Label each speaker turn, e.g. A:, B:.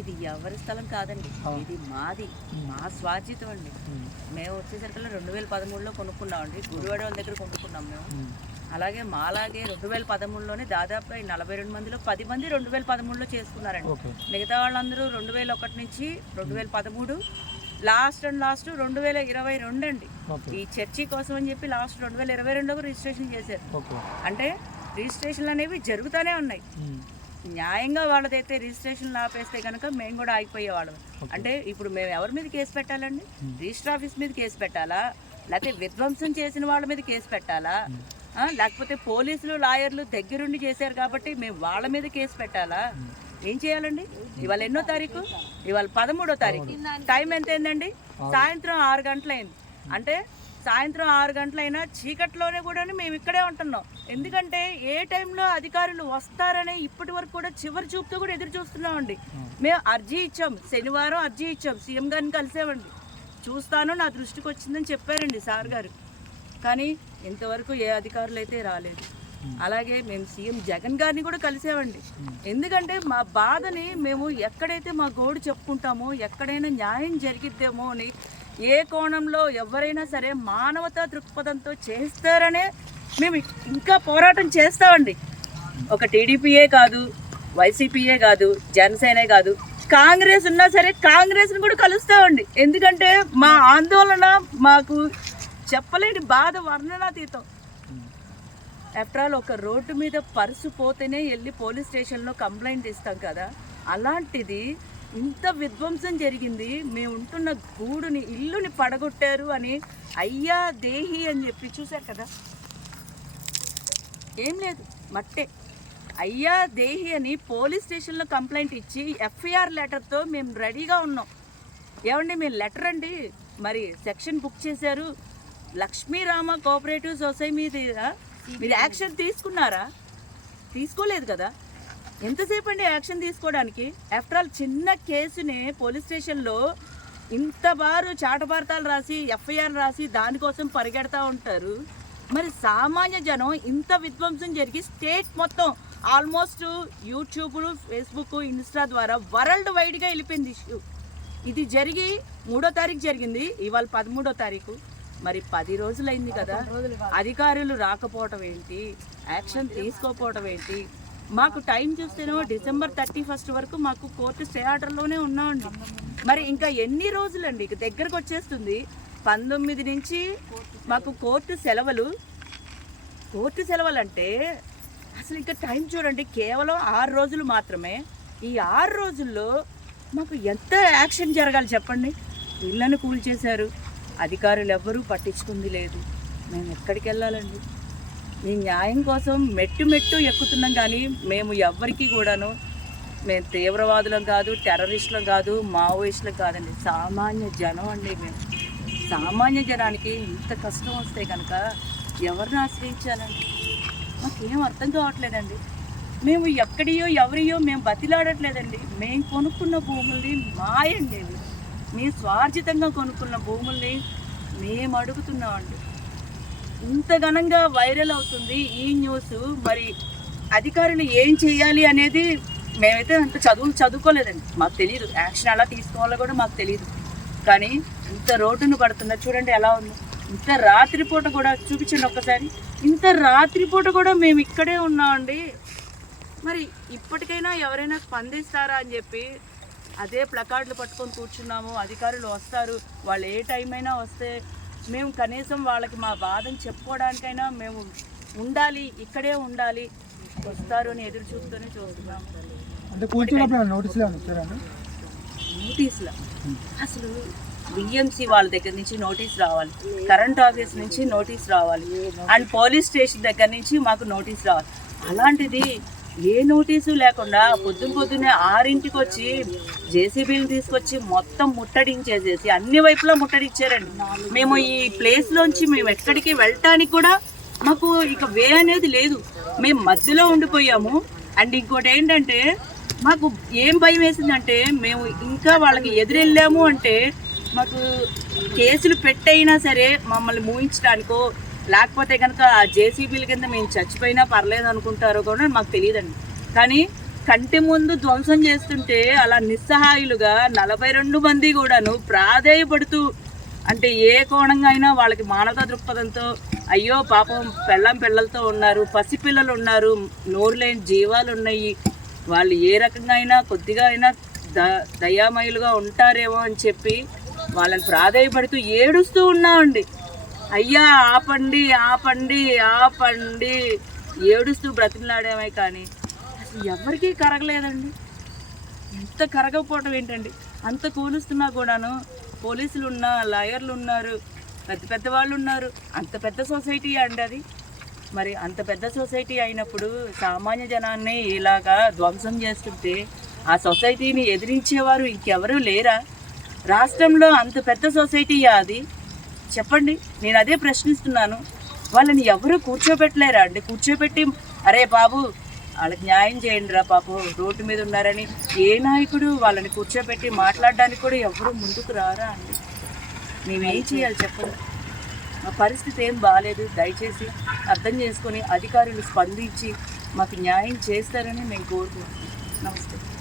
A: ఇది ఎవరి స్థలం కాదండి. ఇది మాది. మా స్వార్జితం అండి. మేము వచ్చేసరికి రెండు వేల పదమూడులో కొనుక్కున్నామండి. గుడివాడ వాళ్ళ దగ్గర కొనుక్కున్నాం మేము. అలాగే మాలాగే రెండు వేల పదమూడులోనే దాదాపు నలభై రెండు మందిలో పది మంది రెండు వేల పదమూడులో చేసుకున్నారండి. మిగతా వాళ్ళందరూ రెండు వేల ఒకటి నుంచి రెండు వేల పదమూడు లాస్ట్ అండ్ లాస్ట్ రెండు వేల ఇరవై రెండు అండి. ఈ చర్చి కోసం అని చెప్పి లాస్ట్ రెండు వేల ఇరవై రెండులో రిజిస్ట్రేషన్ చేశారు. అంటే రిజిస్ట్రేషన్లు అనేవి జరుగుతూనే ఉన్నాయి. న్యాయంగా వాళ్ళదైతే రిజిస్ట్రేషన్ ఆపేస్తే కనుక మేము కూడా ఆగిపోయేవాళ్ళం. అంటే ఇప్పుడు మేము ఎవరి మీద కేసు పెట్టాలండి? రిజిస్టర్ ఆఫీస్ మీద కేసు పెట్టాలా? లేకపోతే విధ్వంసం చేసిన వాళ్ళ మీద కేసు పెట్టాలా? ఆ, లేకపోతే పోలీసులు లాయర్లు దగ్గరుండి చేశారు కాబట్టి మేము వాళ్ళ మీద కేసు పెట్టాలా? ఏం చేయాలండి? ఇవాళ ఎన్నో తారీఖు? ఇవాళ పదమూడో తారీఖు. టైం ఎంత అయిందండి సాయంత్రం ఆరు గంటలైంది. అంటే సాయంత్రం ఆరు గంటలైనా చీకట్లోనే కూడా మేము ఇక్కడే ఉంటున్నాం. ఎందుకంటే ఏ టైంలో అధికారులు వస్తారనే ఇప్పటి వరకు కూడా చివరి చూపుతో కూడా ఎదురు చూస్తున్నామండి. మేము అర్జీ ఇచ్చాం శనివారం అర్జీ ఇచ్చాం సీఎం గారిని కలిసామండి. చూస్తాను నా దృష్టికి వచ్చిందని చెప్పారండి సార్ గారు. కానీ ఇంతవరకు ఏ అధికారులు అయితే రాలేదు. అలాగే మేము సీఎం జగన్ గారిని కూడా కలిసామండి. ఎందుకంటే మా బాధని మేము ఎక్కడైతే మా గోడు చెప్పుకుంటామో ఎక్కడైనా న్యాయం జరిగిద్దేమో అని ఏ కోణంలో ఎవరైనా సరే మానవతా దృక్పథంతో చేస్తారనే మేము ఇంకా పోరాటం చేస్తామండి. ఒక టీడీపీయే కాదు వైసీపీయే కాదు జనసేనే కాదు కాంగ్రెస్ ఉన్నా సరే కాంగ్రెస్ని కూడా కలుస్తామండి. ఎందుకంటే మా ఆందోళన మాకు చెప్పలేని బాధ వర్ణనాతీతం. ఆఫ్టర్ ఆల్ ఒక రోడ్డు మీద పర్సు పోతేనే వెళ్ళి పోలీస్ స్టేషన్లో కంప్లైంట్ ఇస్తాం కదా. అలాంటిది ఇంత విధ్వంసం జరిగింది. మేము ఉంటున్న గూడుని ఇల్లుని పడగొట్టారు అని అయ్యా దేహి అని చెప్పి చూశారు కదా. ఏం లేదు మట్టే. అయ్యా దేహి అని పోలీస్ స్టేషన్లో కంప్లైంట్ ఇచ్చి ఎఫ్ఐఆర్ లెటర్తో మేము రెడీగా ఉన్నాం. ఏమండి మేము లెటర్ అండి. మరి సెక్షన్ బుక్ చేశారు. లక్ష్మీరామ కోఆపరేటివ్ సొసైటీ మీద మీరు యాక్షన్ తీసుకున్నారా? తీసుకోలేదు కదా. ఎంతసేపు అండి యాక్షన్ తీసుకోవడానికి? ఆఫ్టర్ ఆల్ చిన్న కేసునే పోలీస్ స్టేషన్లో ఇంత బారు చాటభారతాలు రాసి ఎఫ్ఐఆర్ రాసి దానికోసం పరిగెడతా ఉంటారు. మరి సామాన్య జనం ఇంత విధ్వంసం జరిగి స్టేట్ మొత్తం ఆల్మోస్ట్ యూట్యూబ్ ఫేస్బుక్ ఇన్స్టా ద్వారా వరల్డ్ వైడ్గా వెళ్ళిపోయింది ఇష్యూ. ఇది జరిగి మూడో తారీఖు జరిగింది. ఇవాళ పదమూడో తారీఖు. మరి పది రోజులైంది కదా. అధికారులు రాకపోవటం ఏంటి? యాక్షన్ తీసుకోకపోవటం ఏంటి? మాకు టైం చూస్తేనో డిసెంబర్ థర్టీ ఫస్ట్ వరకు మాకు కోర్టు స్టే ఆర్డర్లోనే ఉన్నామండి. మరి ఇంకా ఎన్ని రోజులండి? ఇక దగ్గరకు వచ్చేస్తుంది. పంతొమ్మిది నుంచి మాకు కోర్టు సెలవులు. కోర్టు సెలవులు అంటే అసలు ఇంకా టైం చూడండి. కేవలం ఆరు రోజులు మాత్రమే. ఈ ఆరు రోజుల్లో మాకు ఎంత యాక్షన్ జరగాలి చెప్పండి? ఇళ్ళను కూల్చేశారు. అధికారులు ఎవ్వరూ పట్టించుకుంది లేదు. మేము ఎక్కడికి వెళ్ళాలండి? ఈ న్యాయం కోసం మెట్టు మెట్టు ఎక్కుతున్నాం కానీ మేము ఎవ్వరికీ కూడాను మేము తీవ్రవాదులం కాదు టెర్రరిస్టులం కాదు మావోయిస్టులం కాదండి. సామాన్య జనం అండి మేము. సామాన్య జనానికి ఇంత కష్టం వస్తే కనుక ఎవరిని ఆశ్రయించాలండి? మాకేం అర్థం కావట్లేదండి. మేము ఎక్కడియో ఎవరియో మేము బతిలాడట్లేదండి. మేము కొనుక్కున్న భూముల్ని మాయండి. మేము స్వార్జితంగా కొనుక్కున్న భూముల్ని మేము అడుగుతున్నామండి ఇంత ఘనంగా వైరల్ అవుతుంది ఈ న్యూస్ మరి అధికారులు ఏం చేయాలి అనేది మేమైతే అంత చదువు చదువుకోలేదండి. మాకు తెలియదు యాక్షన్ ఎలా తీసుకోవాలో కూడా మాకు తెలియదు కానీ ఇంత రోడ్డును పడుతున్నా చూడండి ఎలా ఉంది. ఇంత రాత్రిపూట కూడా చూపించండి ఒక్కసారి. ఇంత రాత్రిపూట కూడా మేము ఇక్కడే ఉన్నామండి మరి ఇప్పటికైనా ఎవరైనా స్పందిస్తారా అని చెప్పి అదే ప్లకార్డులు పట్టుకొని కూర్చున్నాము. అధికారులు వస్తారు. వాళ్ళు ఏ టైం అయినా వస్తే మేము కనీసం వాళ్ళకి మా బాధను చెప్పుకోవడానికైనా మేము ఉండాలి ఇక్కడే ఉండాలి వస్తారు అని ఎదురు చూస్తూనే చూస్తున్నాము నోటీసులు అసలు బిఎంసి వాళ్ళ దగ్గర నుంచి నోటీస్ రావాలి. కరెంట్ ఆఫీస్ నుంచి నోటీస్ రావాలి. అండ్ పోలీస్ స్టేషన్ దగ్గర నుంచి మాకు నోటీస్ రావాలి. అలాంటిది ఏ నోటీసు లేకుండా పొద్దున పొద్దున్నే ఆరింటికి వచ్చి జేసీబీలు తీసుకొచ్చి మొత్తం ముట్టడించేసేసి అన్ని వైపులా ముట్టడించారండి మేము ఈ ప్లేస్లోంచి మేము ఎక్కడికి వెళ్ళటానికి కూడా మాకు ఇక వే అనేది లేదు. మేము మధ్యలో ఉండిపోయాము. అండ్ ఇంకోటి ఏంటంటే మాకు ఏం భయం వేసిందంటే మేము ఇంకా వాళ్ళకి ఎదురెళ్ళాము అంటే మాకు కేసులు పెట్టైనా సరే మమ్మల్ని మూయించడానికో లేకపోతే కనుక ఆ జేసీబీల కింద మేము చచ్చిపోయినా పర్లేదు అనుకుంటారో కూడా మాకు తెలియదండి. కానీ కంటి ముందు ధ్వంసం చేస్తుంటే అలా నిస్సహాయులుగా నలభై రెండు మంది కూడాను ప్రాధేయపడుతూ అంటే ఏ కోణంగా అయినా వాళ్ళకి మానవతా దృక్పథంతో అయ్యో పాపం పెళ్ళం పిల్లలతో ఉన్నారు పసిపిల్లలు ఉన్నారు నోరు లేని జీవాలు ఉన్నాయి వాళ్ళు ఏ రకంగా అయినా కొద్దిగా అయినా ద దయామయులుగా ఉంటారేమో అని చెప్పి వాళ్ళని ప్రాధేయపడుతూ ఏడుస్తూ ఉన్నామండి. అయ్యా ఆపండి ఆపండి ఆపండి. ఏడుస్తూ బ్రతిమలాడామే కానీ అసలు ఎవరికీ కరగలేదండి. ఎంత కరగకపోవటం ఏంటండి? అంత కూలుస్తున్నా కూడాను పోలీసులు ఉన్నా లాయర్లు ఉన్నారు పెద్ద పెద్ద వాళ్ళు ఉన్నారు అంత పెద్ద సొసైటీ అండి అది. మరి అంత పెద్ద సొసైటీ అయినప్పుడు సామాన్య జనాన్ని ఇలాగా ధ్వంసం చేస్తుంటే ఆ సొసైటీని ఎదిరించేవారు ఇంకెవరూ లేరా? రాష్ట్రంలో అంత పెద్ద సొసైటీయా అది? చెప్పండి నేను అదే ప్రశ్నిస్తున్నాను. వాళ్ళని ఎవరు కూర్చోబెట్టలేరా అండి? కూర్చోబెట్టి అరే బాబు వాళ్ళకి న్యాయం చేయండి రా పాపం రోడ్డు మీద ఉన్నారని. ఏ నాయకుడు వాళ్ళని కూర్చోబెట్టి మాట్లాడడానికి కూడా ఎవరు ముందుకు రారా అండి? మేమేం చేయాలి చెప్పండి. మా పరిస్థితి ఏం బాగాలేదు దయచేసి అర్థం చేసుకొని అధికారులు స్పందించి మాకు న్యాయం చేస్తారని మేము కోరుకుంటున్నాం. నమస్తే.